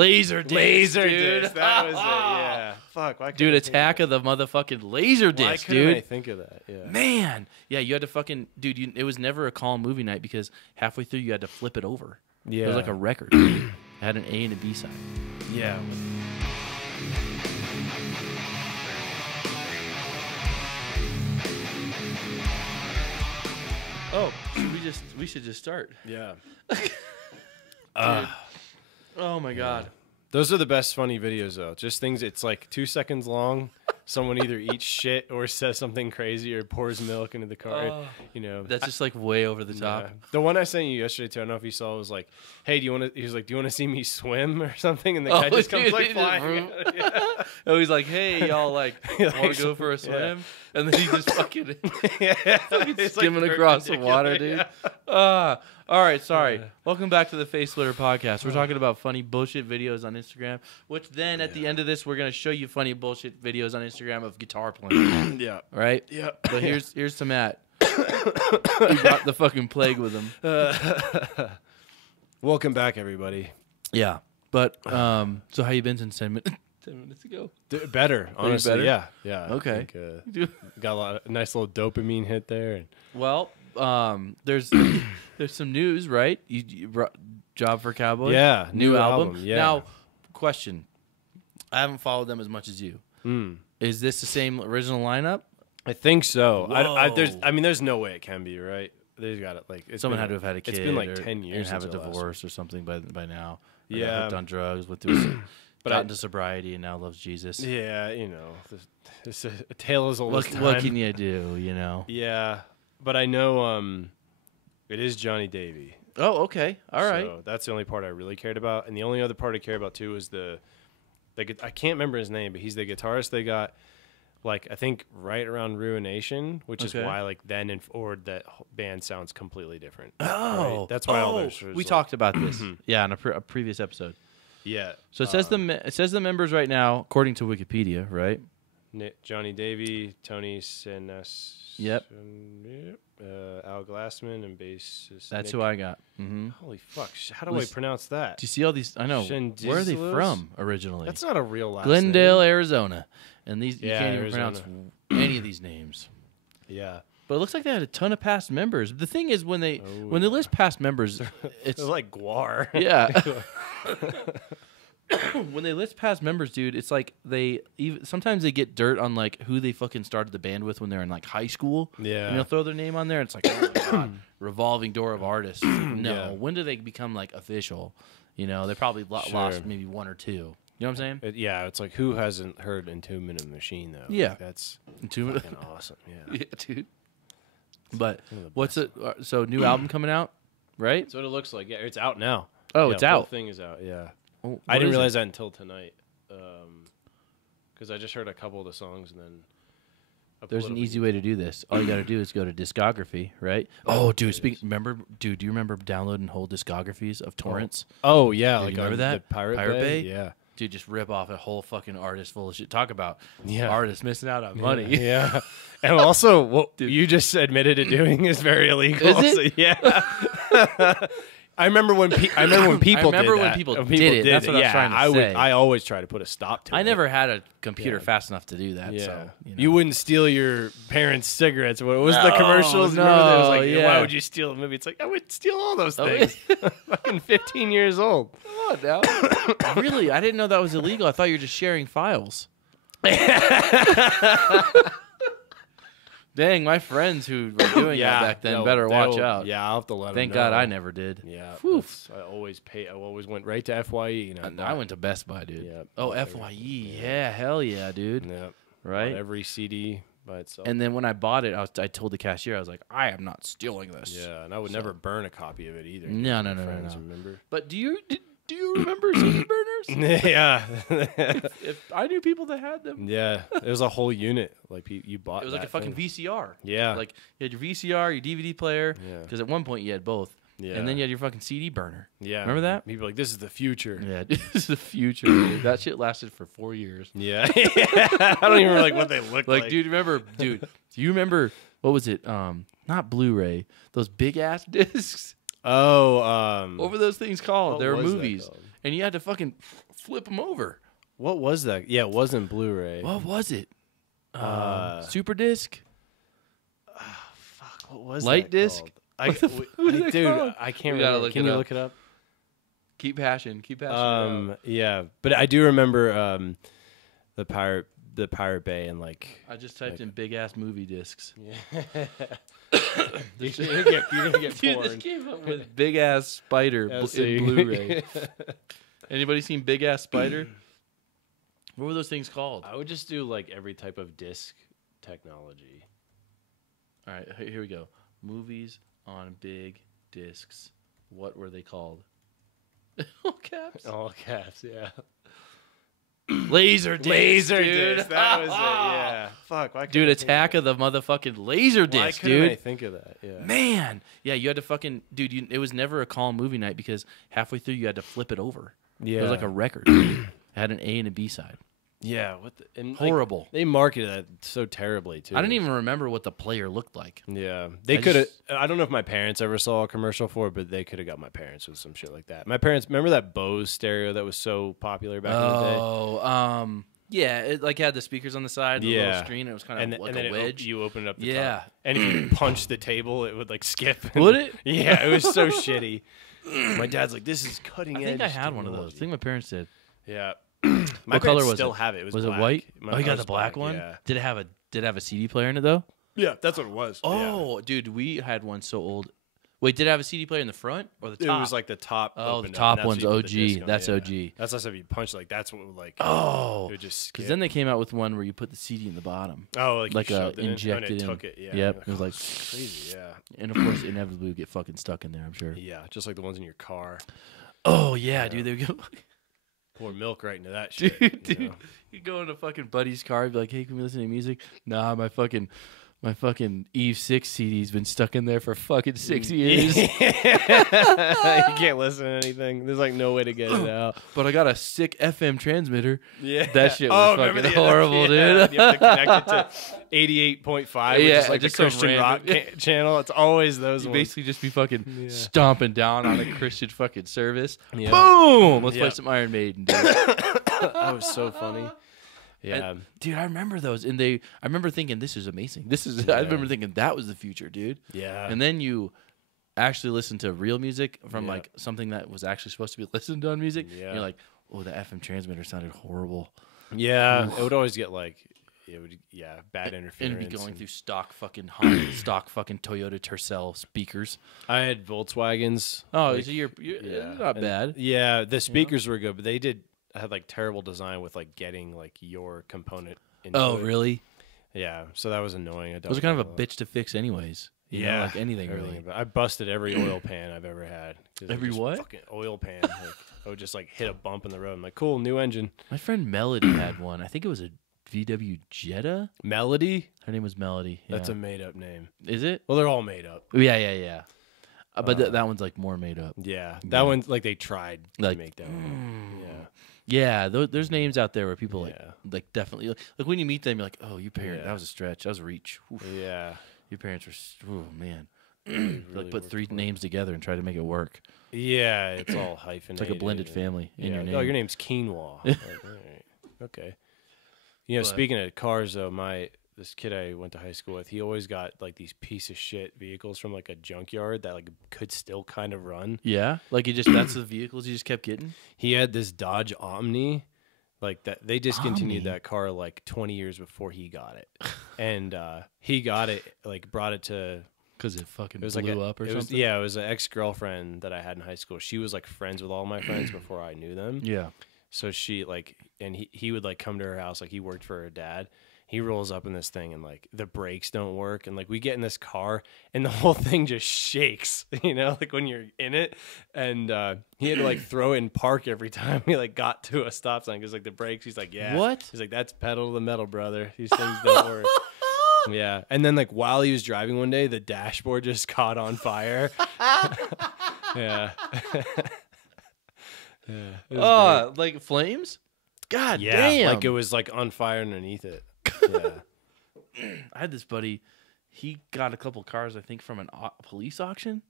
Laser disc, dude. That was it. Yeah. Fuck. Why Dude, Attack of the motherfucking Laser Why disc, couldn't I dude. think of that? Yeah. Man. Yeah, you had to fucking... Dude, it was never a calm movie night because halfway through you had to flip it over. Yeah. It was like a record. It had an A and a B side. Yeah. Oh, we should just start. Yeah. Oh my god. Those are the best funny videos though. Just things. It's like 2 seconds long. Someone either eats shit or says something crazy or pours milk into the car. You know. That's just like way over the top. Yeah. The one I sent you yesterday too, I don't know if you saw, was like, hey, do you want to, he was like, do you want to see me swim or something? And the guy just comes dude, like he flying. just- Yeah. Oh, he's like, hey, y'all, like, want to go for a swim? And then he just fucking It's skimming like across the perpendicular, water, dude. All right, sorry. Welcome back to the Face Splitter Podcast. We're talking about funny bullshit videos on Instagram, which then at the end of this, we're going to show you funny bullshit videos on Instagram of guitar playing. Yeah. Right? Yeah. But here's to Matt. He brought the fucking plague with him. Welcome back, everybody. Yeah. But, so how you been since 10 minutes ago? Better, honestly. better? Yeah. Yeah. I Okay. think, got a nice little dopamine hit there. And Well, there's some news, right? You brought Job for Cowboy. Yeah, new new album. album, yeah. Now, question: I haven't followed them as much as you. Mm. Is this the same original lineup? I think so. Whoa. There's no way it can be, right? They've got it like Someone had to have had a kid. It's been like or, 10 years and have a since the last divorce or something by now. Or got Yeah. hooked on drugs. But But got into sobriety and now loves Jesus. Yeah, you know, it's a tale as old as time. What can you do? You know. Yeah, but I know it is Johnny Davey. Oh, okay, all right. So that's the only part I really cared about, and the only other part I care about too is I can't remember his name, but he's the guitarist they got. Like I think right around Ruination, which is Okay. why like then and forward that band sounds completely different. Oh, right? That's why all those. we talked about this. Yeah, in a previous episode. Yeah. So it says the members right now, according to Wikipedia, right? Johnny Davey, Tony Senes. Yep. Al Glassman and bassist. That's Nick. who I got. Mm-hmm. Holy fuck! How do I pronounce that? Do you see all these? I know. Where are they Shendizulos? from originally? That's not a real last Glendale, name. Arizona. And these you Yeah, can't even Arizona. pronounce any of these names. Yeah. But it looks like they had a ton of past members. The thing is, when they list past members, it's They're like Guar. yeah. When they list past members, dude, it's like sometimes they get dirt on like who they fucking started the band with when they're in like high school. Yeah. And they'll throw their name on there. And it's like, oh my god, revolving door of artists. No, Yeah. when do they become like official? You know, they probably lost maybe one or two. You know what I'm saying? Yeah, it's like who hasn't heard Entombment of the Machine though? Yeah. Like, that's Entombment- fucking awesome. Yeah. Yeah, dude. But one of the what's it? So new album coming out, right? That's what it looks like. Yeah, it's out now. Oh, Yeah, it's the whole out. thing is out. Yeah. Oh, I what didn't is it? realize that until tonight, because I just heard a couple of the songs and then. There's an easy way to do this. All you got to do is go to discography, right? Oh, dude, do you remember downloading whole discographies of torrents? Oh yeah, Dude, like you remember on that? the Pirate Pirate Bay? Yeah. Dude, just rip off a whole fucking artist full of shit. Talk about Yeah. artists missing out on money. Yeah. And also, what you just admitted to doing is very illegal. Is it? So, yeah. I remember when people I remember did when that. people did it. That's what I was trying to say. I always try to put a stop to it. I never had a computer fast enough to do that. Yeah. So, you wouldn't steal your parents' cigarettes. What was the No, commercials? no, Remember that? It was like, yeah. why would you steal a movie? It's like, I would steal all those Oh, things. Fucking 15 years old. Come on now. Really? I didn't know that was illegal. I thought you were just sharing files. Dang, my friends who were doing that back then better watch out. Yeah, I'll have to let them Thank know. God I never did. Yeah, Whew. I always went right to FYE. You know, I went to Best Buy, dude. Yeah, Oh, bought FYE. Yeah, hell yeah, dude. Yeah, Right? bought every CD by itself. And then when I bought it, I told the cashier, I was like, I am not stealing this. yeah, and I would never burn a copy of it either. No, My no, no, no, friends, no. Remember? But do you remember CD burners? Yeah, If I knew people that had them. yeah. It was a whole unit. Like you bought. It was like a that fucking thing. VCR. Yeah. Like you had your VCR, your DVD player. Yeah. Because at one point you had both. Yeah. And then you had your fucking CD burner. Yeah. Remember that? People were like, this is the future. Yeah, this is the future. Dude. That shit lasted for 4 years. Yeah. I don't even remember like what they look like. Like, dude, do you remember what was it? Not Blu-ray. Those big ass discs. Oh, What were those things called? what They were was that movies. called? and you had to fucking flip them over. What was that? Yeah, it wasn't Blu-ray. What was it? Super disc? Fuck, what was Light that disc? called? What is that Dude, called? I can't We gotta remember. look Can it you up. look it up? Keep passion. Yeah, but I do remember the Pirate Bay and like. I just typed in big ass movie discs. Yeah. you're gonna get Dude, porn. this came up with big ass spider in Blu-ray. Anybody seen Big Ass Spider? What were those things called? I would just do like every type of disc technology. All right, here we go. Movies on big discs. What were they called? All caps. All caps, yeah. Laser disc, dude. disc. That was it. Yeah. Fuck. Why Dude, Attack of the motherfucking Laser Why disc, couldn't I dude. think of that? Yeah. Man, yeah, you had to fucking dude. It was never a calm movie night because halfway through you had to flip it over. Yeah. It was like a record. It had an A and a B side. Yeah. What the and, like, Horrible. they marketed that so terribly too. I didn't even remember what the player looked like. Yeah, they I could have. just- I don't know if my parents ever saw a commercial for it, but they could have got my parents with some shit like that. My parents remember that Bose stereo that was so popular back in the day. Oh, yeah, it like had the speakers on the side, the little Yeah. screen. It was kind of And, like and then a wedge. you opened up the Yeah. top. And if you punched the table, it would like skip. Would it? Yeah, it was so shitty. My dad's like, "This is cutting I edge." think I had one of those. I technology." think my parents did. Yeah. What My color parents was still it? have it. It was Was black. it white? My Oh, you got ours the black one. Yeah. Did it have a CD player in it though? Yeah, that's what it was. Oh, dude, we had one so old. Wait, did it have a CD player in the front or the top? It was like the top. Oh, the opened up, top and that's one's what you put the OG. disc on. That's Yeah. OG. That's also if you punch like that's what would like. Oh, it would just skip. because then they came out with one where you put the CD in the bottom. Oh, like you a shoved it in, injected and it in. took it. Yeah. Yep, You're it was like- crazy. Yeah. And of course, inevitably would get fucking stuck in there. I'm sure. Yeah, just like the ones in your car. Oh yeah, dude. They would go, Pour milk right into that shit. dude. You know? You go in a fucking buddy's car, and be like, "Hey, can we listen to music?" Nah, my fucking Eve 6 CD's been stuck in there for fucking 6 years. you can't listen to anything. There's like no way to get it out. But I got a sick FM transmitter. Yeah, That shit was remember fucking horrible, yeah, dude. You have to connect it to 88.5, which Yeah, is like the just some Christian rock random- channel. It's always those You ones. basically just be fucking Yeah. stomping down on a Christian fucking service. Yeah. Boom! Let's play Yeah. some Iron Maiden, dude. That was so funny. Yeah, And, dude, I remember those, and I remember thinking, "This is amazing. This is." I remember thinking that was the future, dude. yeah. And then you actually listen to real music from Yeah. like something that was actually supposed to be listened to on music. Yeah. And you're like, "Oh, the FM transmitter sounded horrible." Yeah, it would always get like, bad And interference. it'd be going through stock fucking Honda, stock fucking Toyota Tercel speakers. I had Volkswagens. Oh, like, so you're yeah, not and- bad. Yeah, the speakers were good, but they had like terrible design with like getting like your component. Into Oh, it. really? Yeah, so that was annoying. Those are kind of a bitch to fix, anyways. You know, Yeah, like anything everything. really. But I busted every oil pan I've ever had. 'Cause it Every just what? Fucking oil pan. Like, I would just like hit a bump in the road. I'm like, cool, new engine. My friend Melody had one. I think it was a VW Jetta. Melody. Her name was Melody. Yeah. That's a made up name. Is it? Well, they're all made up. Yeah. But that one's like more made up. Yeah, that Yeah. one's like they tried Like, to make that one. Yeah. Yeah, there's names out there where people Yeah. like definitely like when you meet them, you're like, oh, your parent, Yeah. that was a stretch, that was a reach. Oof. Yeah. Your parents were, oh man, Really like put worked three for it. names together and try to make it work. Yeah, it's all hyphenated. It's like a blended and- family in your name. Oh, your name's Quinoa. Like, all right. Okay. You know, But- speaking of cars, though, this kid I went to high school with, he always got like these piece of shit vehicles from like a junkyard that like could still kind of run. Yeah, like you just that's the vehicles you just kept getting. He had this Dodge Omni, like that. They discontinued Omni? that car like 20 years before he got it, and he got it, like brought it to. Because it fucking It was blew like up or it was, something. yeah, it was an ex-girlfriend that I had in high school. She was like friends with all my friends before I knew them. Yeah. So she like, and he would like come to her house. Like he worked for her dad. He rolls up in this thing and like the brakes don't work. And like we get in this car and the whole thing just shakes, you know, like when you're in it. And he had to like throw it in park every time he like got to a stop sign. Cause like the brakes, he's like, yeah. What? He's like, that's pedal to the metal, brother. These things don't work. Yeah. And then like while he was driving one day, the dashboard just caught on fire. Yeah. Yeah, it was Oh, like flames? God yeah, damn. like it was like on fire underneath it. Yeah. I had this buddy. He got a couple cars, I think, from a police auction.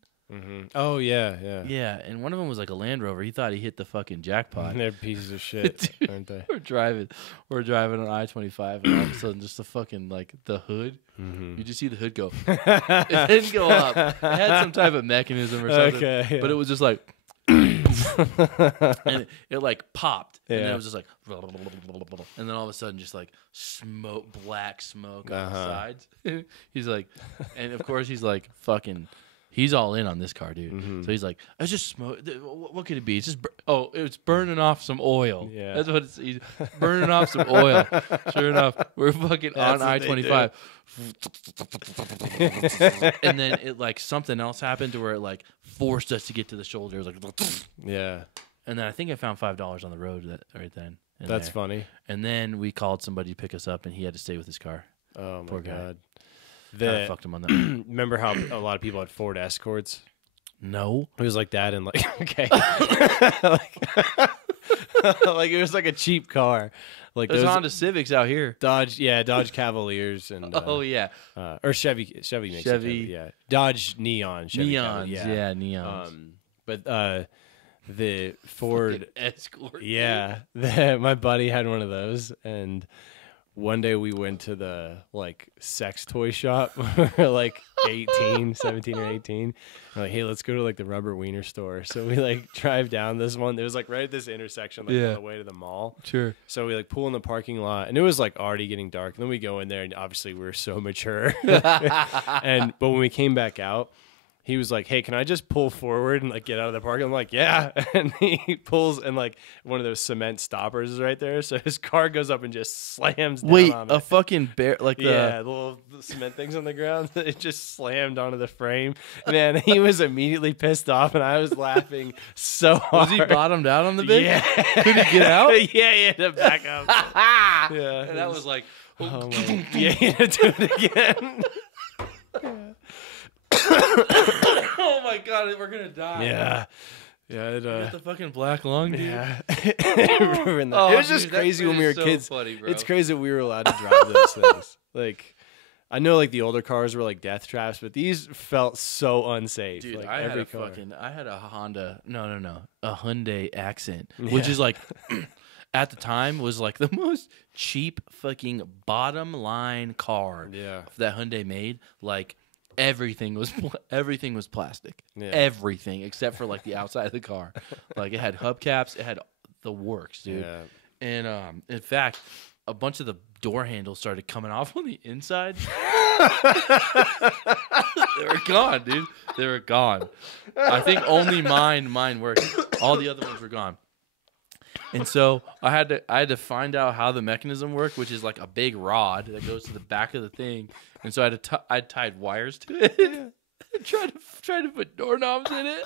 Oh yeah, yeah. Yeah, and one of them was like a Land Rover. He thought he hit the fucking jackpot. They're pieces of shit, Dude, aren't they? we're driving on I-25, and all of a sudden, just the fucking like the hood. You just see the hood go. It didn't go up. It had some type of mechanism or something. Okay, yeah. But it was just like, and it like popped, and then Yeah. it was just like, and then all of a sudden, just like smoke, black smoke on the sides. He's like, and of course he's like fucking. He's all in on this car, dude. So he's like, "It's just smoke. What could it be? It's just it's burning off some oil. Yeah. That's what it's. He's burning off some oil. Sure enough, we're fucking on I-25, and then it like something else happened to where it like forced us to get to the shoulder. It was like, Yeah, and then I think I found $5 on the road right then. that's funny. And then we called somebody to pick us up, and he had to stay with his car. Oh my Poor guy. god. Kinda fucked him on that. Remember how a lot of people had Ford Escorts? No. It was like that, and like okay, like it was like a cheap car, like There's those Honda Civics out here. Dodge Cavaliers, and Oh yeah, or Chevy makes Chevy. yeah, Dodge Neon, Chevy neons. Cavalier, Yeah, neons. But the Ford, Escort. yeah, my buddy had one of those, and one day we went to the like sex toy shop. We were like 17 or 18. We're like, hey, let's go to like the rubber wiener store. So we like drive down this one. It was like right at this intersection, like on the way to the mall. Sure. So we like pull in the parking lot, and it was like already getting dark. And then we go in there, and obviously we were so mature. But when we came back out, he was like, hey, can I just pull forward and like get out of the parking? I'm like, yeah. And he pulls, and like one of those cement stoppers is right there. So his car goes up and just slams down Wait, on a it. fucking bear like Yeah, the little cement things on the ground. It just slammed onto the frame. Man, he was immediately pissed off, and I was laughing so hard. Was he bottomed out on the bitch? Yeah. Could he get out? Yeah, he had to back up. Yeah. And that was like, Oh my. Yeah, he had to do it again. oh my god, we're gonna die. Yeah. Yeah, it, Got the fucking black lung, dude. yeah. Ruined that. Oh, it was just dude, that crazy when shit we were is so kids. funny, bro. It's crazy that we were allowed to drive those things. Like, I know like the older cars were like death traps, but these felt so unsafe. Dude, like, I had every a car. I had a Honda, a Hyundai Accent, which is like, at the time was like the most cheap fucking bottom line car Yeah. that Hyundai made. Like everything was plastic, Yeah. everything except for like the outside of the car. Like it had hubcaps, it had the works, dude. Yeah. And in fact, a bunch of the door handles started coming off on the inside. They were gone, dude. They were gone. I think only mine worked. All the other ones were gone. And so I had to find out how the mechanism worked, which is like a big rod that goes to the back of the thing. And so I tied wires to it. And tried to put doorknobs in it.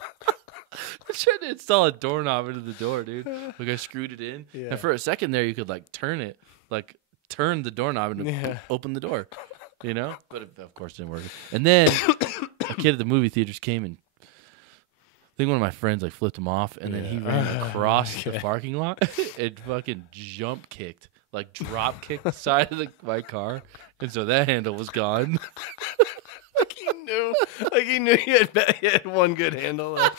I tried to install a doorknob into the door, dude. Like I screwed it in, Yeah. and for a second there, you could like turn the doorknob and open the door, you know. But it, of course, it didn't work. And then a kid at the movie theaters came and I think one of my friends like flipped him off, and then he ran across the parking lot and fucking jump kicked, like drop kicked the side of my car, and so that handle was gone. He knew he had one good handle. And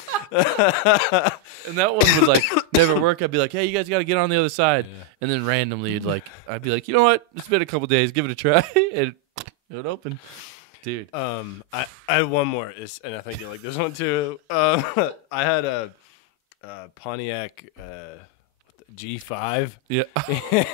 that one would like never work. I'd be like, "Hey, you guys got to get on the other side," and then randomly, I'd be like, "You know what? It's been a couple days. Give it a try," and it would open. Dude, I had one more, and I think you'll like this one too. I had a Pontiac G5. yeah,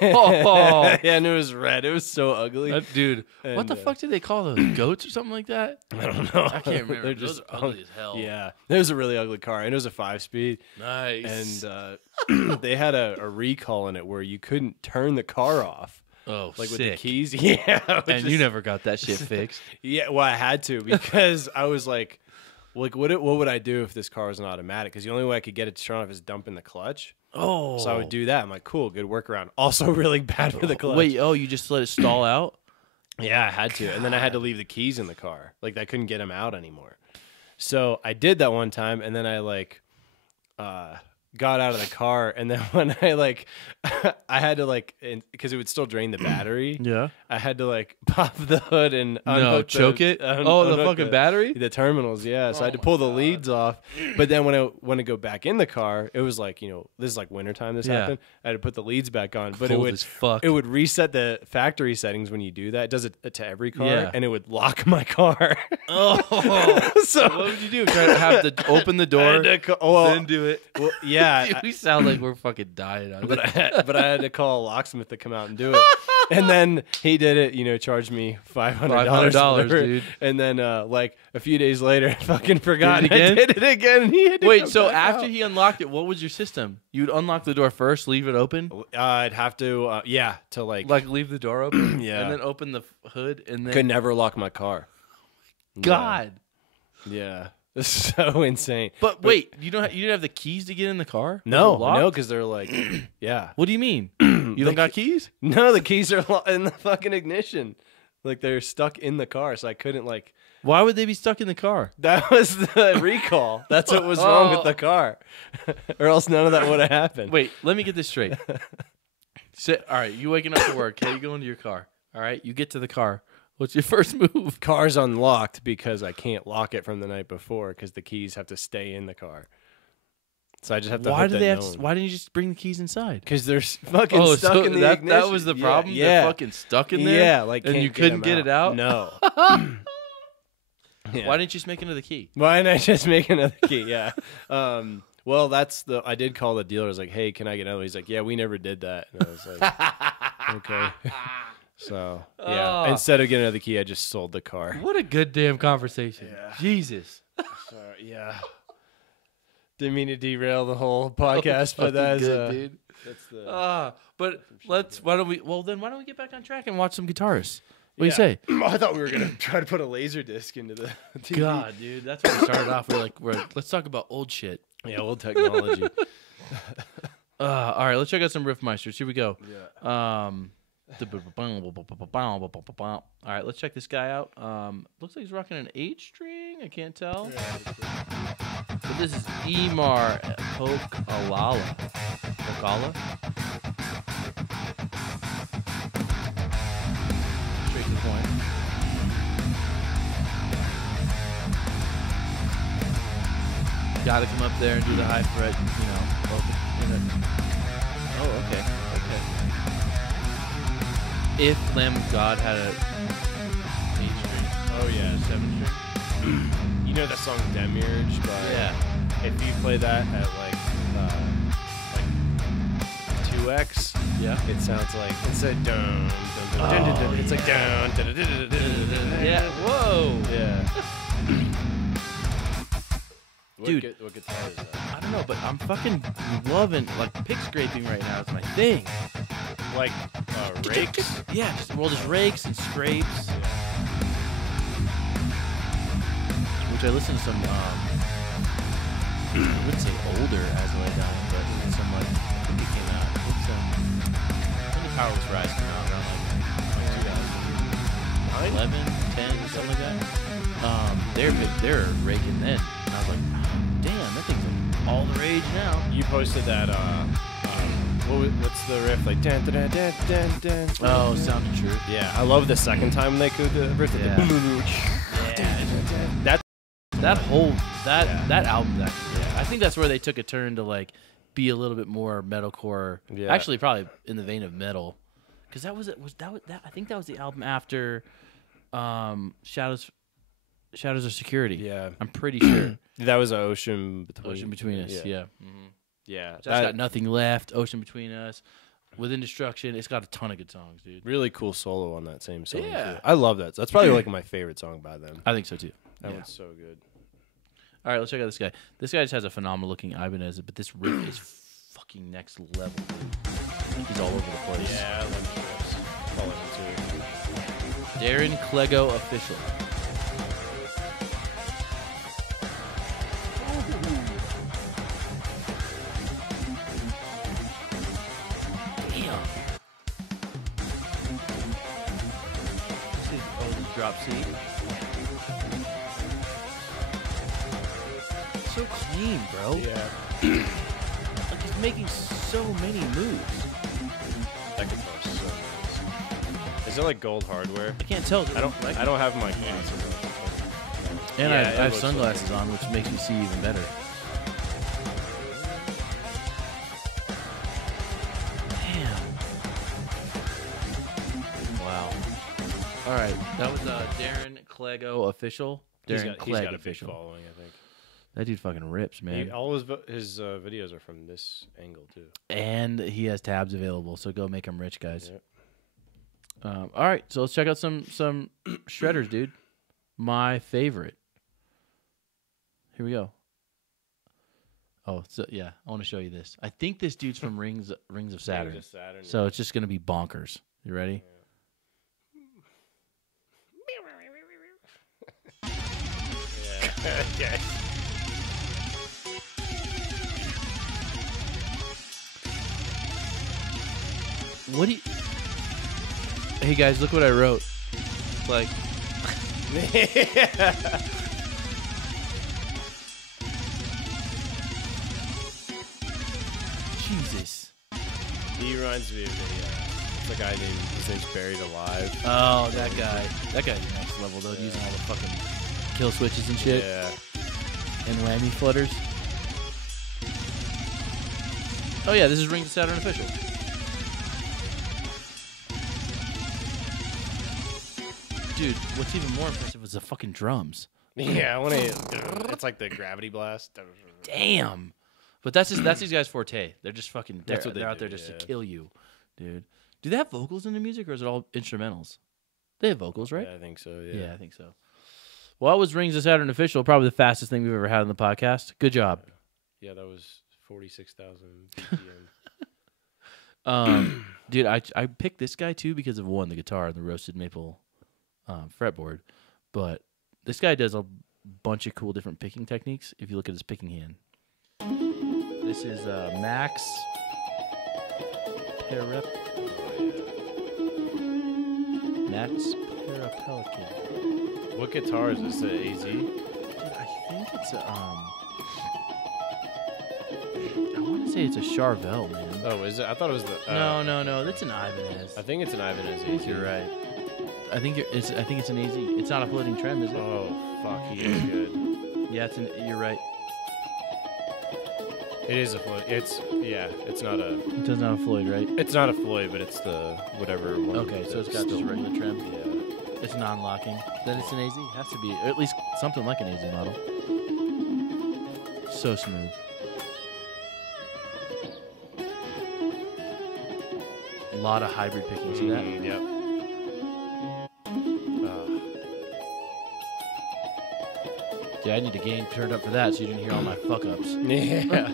Oh, yeah, and it was red. It was so ugly. dude. And, What the fuck did they call those? Goats or something like that? I don't know. I can't remember. They're Those just are ugly as hell. Yeah, it was a really ugly car, and it was a 5-speed. Nice. And they had a recall in it where you couldn't turn the car off, oh, like sick. with the keys. Yeah, And you never got that shit fixed. Yeah, well, I had to because I was like, what would I do if this car was an automatic? Because the only way I could get it to turn off is dumping the clutch. Oh, So I would do that. I'm like, cool, good workaround. Also, really bad for the clutch. Wait, you just let it stall out? Yeah, I had to. And then I had to leave the keys in the car. Like, I couldn't get them out anymore. So I did that one time, and then I got out of the car, and then when I like, I had to like, because it would still drain the battery. Yeah. I had to like pop the hood and choke it. The unhook fucking battery. the terminals. Yeah, so I had to pull the leads off. But then when I want to go back in the car, it was like, this is like wintertime. This happened. I had to put the leads back on, but Cold as fuck. it would reset the factory settings when you do that. It does it to every car, Yeah. and it would lock my car. Oh. So What would you do? Try to have to open the door, then do it. well, yeah. Dude, we sound like we're fucking dying. But I had to call a locksmith to come out and do it. And then he did it, charged me $500, dude. And then like a few days later, I fucking forgot. Did it again? I did it again. And he had to Wait, come so back after out. he unlocked it, what was your system? You'd unlock the door first, leave it open, I'd have to, to like leave the door open, Yeah. and then open the hood, and then could never lock my car. God. Yeah. It's so insane. But wait, you didn't have the keys to get in the car? No, Was it locked? no, because they're like, yeah. What do you mean? You don't got keys? No, the keys are in the fucking ignition. Like they're stuck in the car, so I couldn't like. Why would they be stuck in the car? That was the recall. That's what was wrong with the car, or else none of that would have happened. Wait, let me get this straight. All right, you waking up to work. Okay, you go into your car. All right, you get to the car. What's your first move? Car's unlocked because I can't lock it from the night before because the keys have to stay in the car. So I just have to. Why do they have? Why didn't you just bring the keys inside? Because they're fucking stuck in the ignition. That was the problem. Yeah, They're fucking stuck in there. Yeah, like and can't you couldn't them get it out. No. Yeah. Why didn't you just make another key? Why didn't I just make another key? Yeah. Well, I did call the dealer. I was like, "Hey, can I get another?" He's like, "Yeah, we never did that." And I was like, "Okay." So yeah, Oh. instead of getting another key, I just sold the car. What a good damn conversation. Yeah. Jesus. Sorry, yeah. Didn't mean to derail the whole podcast, but that's good, dude. that's the. But why don't we get back on track and watch some guitarists? What do you say? I thought we were gonna try to put a laser disc into the TV. God, dude, that's when we started off. Let's talk about old shit. Yeah, old technology. All right, let's check out some Riffmeisters. Here we go. Yeah. All right, let's check this guy out. Looks like he's rocking an 8-string. I can't tell. But this is Emar Pokalala. Pokala? Straight to the point. Gotta come up there and do the high fret, Oh, okay. If Lamb of God had a 8-string. Oh yeah, 7-string. You know that song "Demiurge" by If you play that at like 2x, it sounds like it's a dun dun dun dun dun. It's like dun dun dun dun dun. Yeah. Whoa. Yeah. Dude. What guitar is that? I don't know, but I'm fucking loving pick scraping right now. It's my thing. Like rakes? Yeah, just rakes and scrapes. Which I listen to some. I wouldn't say older as I lay down, but some I think it came out. It's when the Powerless Rise came out around 2011, 10, something like that. They're raking then. And I was like, damn, that thing's like all the rage now. You posted that. What's the riff like? Dun, dun, dun, dun, dun, dun. Oh, Sound of Truth. Yeah, I love the second time they could the riff. Yeah. That album. I think that's where they took a turn to be a little bit more metalcore. Yeah. Actually, probably in the vein of metal, because I think that was the album after Shadows of Security. Yeah, I'm pretty sure. that was Ocean Between Us. Yeah. Yeah, That's got Nothing Left. Ocean Between Us. Within Destruction. It's got a ton of good songs, dude. really cool solo on that same song. Yeah. too. I love that. That's probably my favorite song by them. I think so too. That one's so good. All right, let's check out this guy. This guy just has a phenomenal looking Ibanez, but this riff is fucking next level, dude. He's all over the place. Yeah, I love this. Follow him Darren Clego Official. Damn. This drop C. So clean, bro. too. Yeah. making so many moves. That guitar's so nice. Is it like gold hardware? I can't tell. I don't have my glasses on. And Yeah, I it have looks sunglasses on, which makes me see even better. Damn. Wow. All right, that was Darren Cleggo official. He's Darren got Clegg a big official. following, I think. That dude fucking rips, man. All his videos are from this angle too. And he has tabs available, so go make him rich, guys. Yep. All right, so let's check out some shredders, dude. My favorite. Here we go. Oh, so yeah, I want to show you this. I think this dude's from Rings of Saturn. Rings of Saturn, So it's just gonna be bonkers. You ready? Yeah. Okay. What do you? Hey guys, look what I wrote. Like, Jesus. He reminds me of the guy named his name's Buried Alive. Oh, that guy. That guy's next level though, using all the fucking kill switches and shit Yeah. and whammy flutters. Oh yeah, this is Rings of Saturn official. Dude, what's even more impressive is the fucking drums. Yeah, I want to. It's like the gravity blast. Damn. But that's these guys' forte. They're just fucking. That's what they're they out do, there just yeah. to kill you, dude. Do they have vocals in the music, or is it all instrumentals? They have vocals, right? Yeah, I think so. Yeah. Yeah, I think so. Well, that was Rings of Saturn official. Probably the fastest thing we've ever had on the podcast. Good job. Yeah, that was 46,000 BPM. Dude, I picked this guy too because of one, the guitar, the roasted maple fretboard. But this guy does a bunch of cool different picking techniques. If you look at his picking hand, this is Max Parapelican. What guitar is this? The AZ? Dude, I think it's a I want to say it's a Charvel, man. Oh, is it? I thought it was the. No. That's an Ibanez. I think it's an Ibanez I think AZ. you're right. I think it's an AZ. It's not a floating trem, is it? Oh fuck, he is good. Yeah, you're right. It is a Floyd. It's not a. It doesn't have a Floyd, right? It's not a Floyd, but it's the whatever one. Okay, so it's got just a regular trim. Yeah. It's non-locking. Then it's an AZ. Has to be, or at least something like an AZ model. So smooth. A lot of hybrid picking. See that? Yep. Yeah, I need the gain turned up for that, so you didn't hear all my fuck ups. Yeah.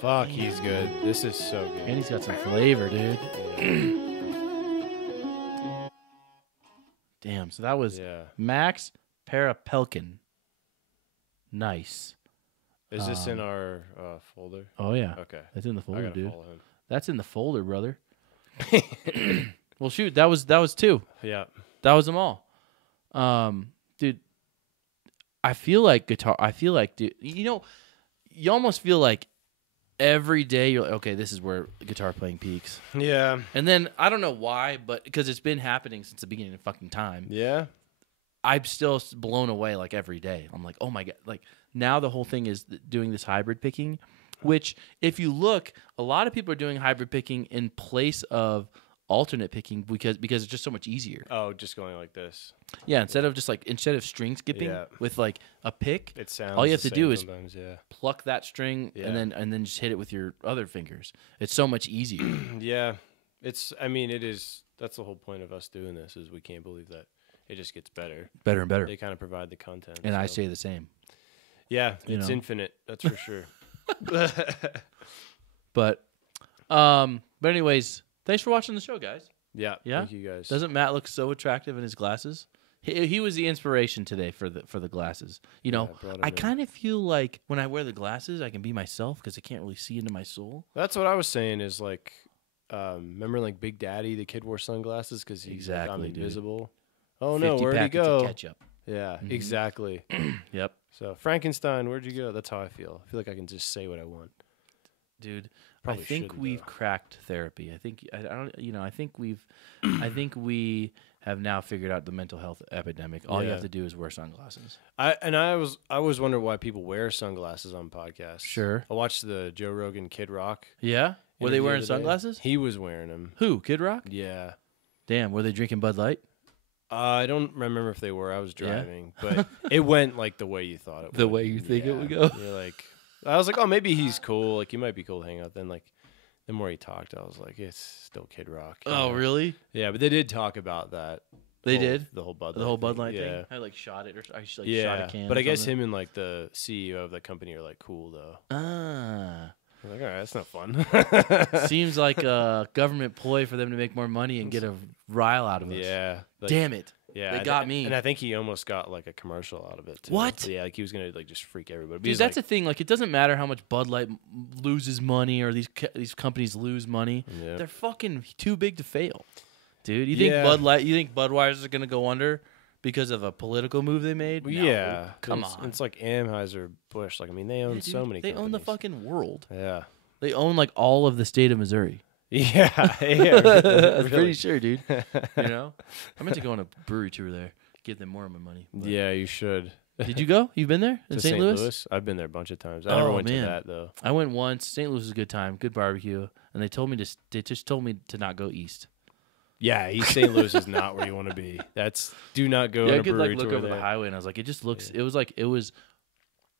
Fuck, he's good. This is so And good. he's got some flavor, dude. Damn. So that was Yeah. Max Parapelkin. Nice. Is this in our folder? Oh yeah. Okay. That's in the I folder, gotta dude. follow him. That's in the folder, brother. Well, shoot, that was two. Yeah. That was them all. Dude, I feel like dude, you almost feel like every day you're like, okay, this is where guitar playing peaks. Yeah. And then I don't know why, but because it's been happening since the beginning of fucking time. Yeah. I'm still blown away like every day. I'm like, oh my God. Like now the whole thing is doing this hybrid picking, which if you look, a lot of people are doing hybrid picking in place of alternate picking because it's just so much easier. Oh, just going like this. Yeah, instead of string skipping Yeah. with like a pick, It sounds. all you have the to do same is sometimes, yeah. pluck that string Yeah. and then just hit it with your other fingers. It's so much easier. Yeah. It is. That's the whole point of us doing this is we can't believe that it just gets better. Better and better. They kind of provide the content. And I so. say the same. Yeah, you it's know. infinite. That's for sure. But anyways, thanks for watching the show, guys. Yeah. Yeah? Thank you guys. Doesn't Matt look so attractive in his glasses? He was the inspiration today for the glasses. You know, I brought him I in. kind of feel like when I wear the glasses, I can be myself because I can't really see into my soul. That's what I was saying. Is like, remember like Big Daddy, the kid wore sunglasses because he's Exactly, like, I'm dude. invisible. Oh no, 50 where'd he packets of go? ketchup. Yeah, Mhm. exactly. Yep. So Frankenstein, where'd you go? That's how I feel. I feel like I can just say what I want. Dude, Probably I think shouldn't, we've though. cracked therapy. I think I don't. I think we have now figured out the mental health epidemic. All you Yeah. have to do is wear sunglasses. I always wonder why people wear sunglasses on podcasts. Sure. I watched the Joe Rogan Kid Rock. Yeah. Were they interview wearing the other day. sunglasses? He was wearing them. Who? Kid Rock? Yeah. Damn. Were they drinking Bud Light? I don't remember if they were. I was Yeah? driving, but it went like the way you thought it would. The way you think it would go? You're like, I was like, oh, maybe he's cool. Like, he might be cool to hang out. Then, like, the more he talked, I was like, it's still Kid Rock. Oh, really? Yeah, but they did talk about that. They did? The whole Bud Light The whole Bud thing. Light Yeah. thing? I like shot it or I just like Yeah, shot a can. but or I guess something. him and like the CEO of the company are like cool though. Ah. I'm like, all right, that's not fun. Seems like a government ploy for them to make more money and get a rile out of us. Yeah, like, Damn it. yeah, they got me. and I think he almost got like a commercial out of it too. What? Yeah, like he was gonna like just freak everybody. But Dude, he's that's like, the thing. Like, it doesn't matter how much Bud Light loses money or these companies lose money. Yeah. They're fucking too big to fail, dude. You Yeah. think You think Budweiser's gonna go under because of a political move they made? No. yeah, come it's, on. It's like Anheuser Busch. Like I mean, they own Yeah, so dude, many. They own the companies. fucking world. Yeah. They own like all of the state of Missouri. Yeah, yeah. I'm pretty really. sure, dude. You know, I meant to go on a brewery tour there, give them more of my money. but- Yeah, you should. Did you go? You've been there in To St. Louis? I've been there a bunch of times. I never Oh, went man. to that though. I went once. St. Louis was a good time, good barbecue, and they just told me to not go east. Yeah, East St. Louis is not where you want to be. Do not go Yeah, on I a could brewery like look tour over there. the highway, and I was like, it just looks. Yeah. It was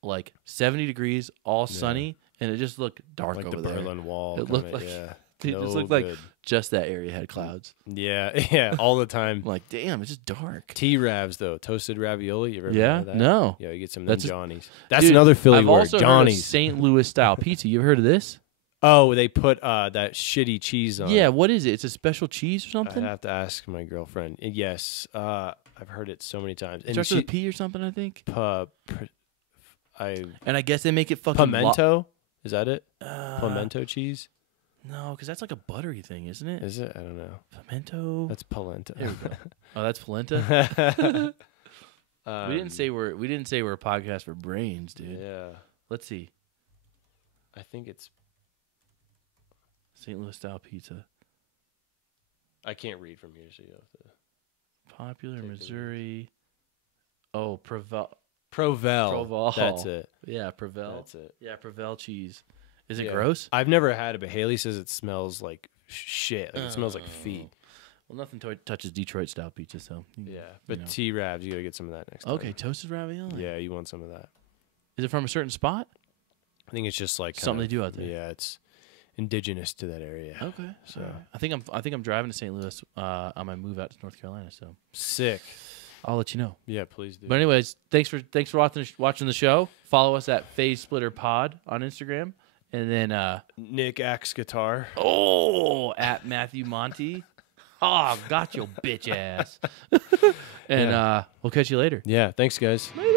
like 70 degrees, all sunny, and it just looked dark Like over the there. Berlin Wall. It looked kinda, like- yeah. It just No looked like good. just that area had clouds. Yeah, yeah, all the time. I'm like, damn, it's just dark. T-Ravs though, toasted ravioli. You ever Yeah, heard of that? no. Yeah, you get some of That's them just- Johnnies. That's Dude, another Philly I've word, also heard of Johnnies. St. Louis style pizza. You ever heard of this? Oh, they put that shitty cheese on. Yeah, it. what is it? It's a special cheese or I'd something? have to ask my girlfriend. Yes, I've heard it so many times. It And starts with a P or something, I think. I And I guess they make it fucking pimento. Is that it? Pimento cheese? No, because that's like a buttery thing, isn't it? Is it? I don't know. Pimento. That's polenta. There we go. Oh, that's polenta. we didn't say we're a podcast for brains, dude. Yeah, Let's see. I think it's. St. Louis style pizza. I can't read from here, so you have to. Popular Take the Missouri. Oh, Provel. Provel. That's it. Yeah, Provel. That's it. Yeah, Provel cheese. Is it Yeah. gross? I've never had it, but Haley says it smells like shit. Like it smells like feet. Well, nothing touches Detroit style pizza, so. Yeah, but know. T-Ravs, you gotta get some of that next time. Okay, toasted ravioli. Yeah, you want some of that. Is it from a certain spot? I think it's just like Something kind they of- do out there. Yeah, it's indigenous to that area. Okay. So- So I think I'm driving to St. Louis on my move out to North Carolina, so Sick. I'll let you know. Yeah, please do. But anyways, thanks for watching the show. Follow us at Phase Splitter Pod on Instagram, and then Nick Axe Guitar. at Matthew Monty. Oh, got your bitch ass. And we'll catch you later. Yeah, thanks guys. Later.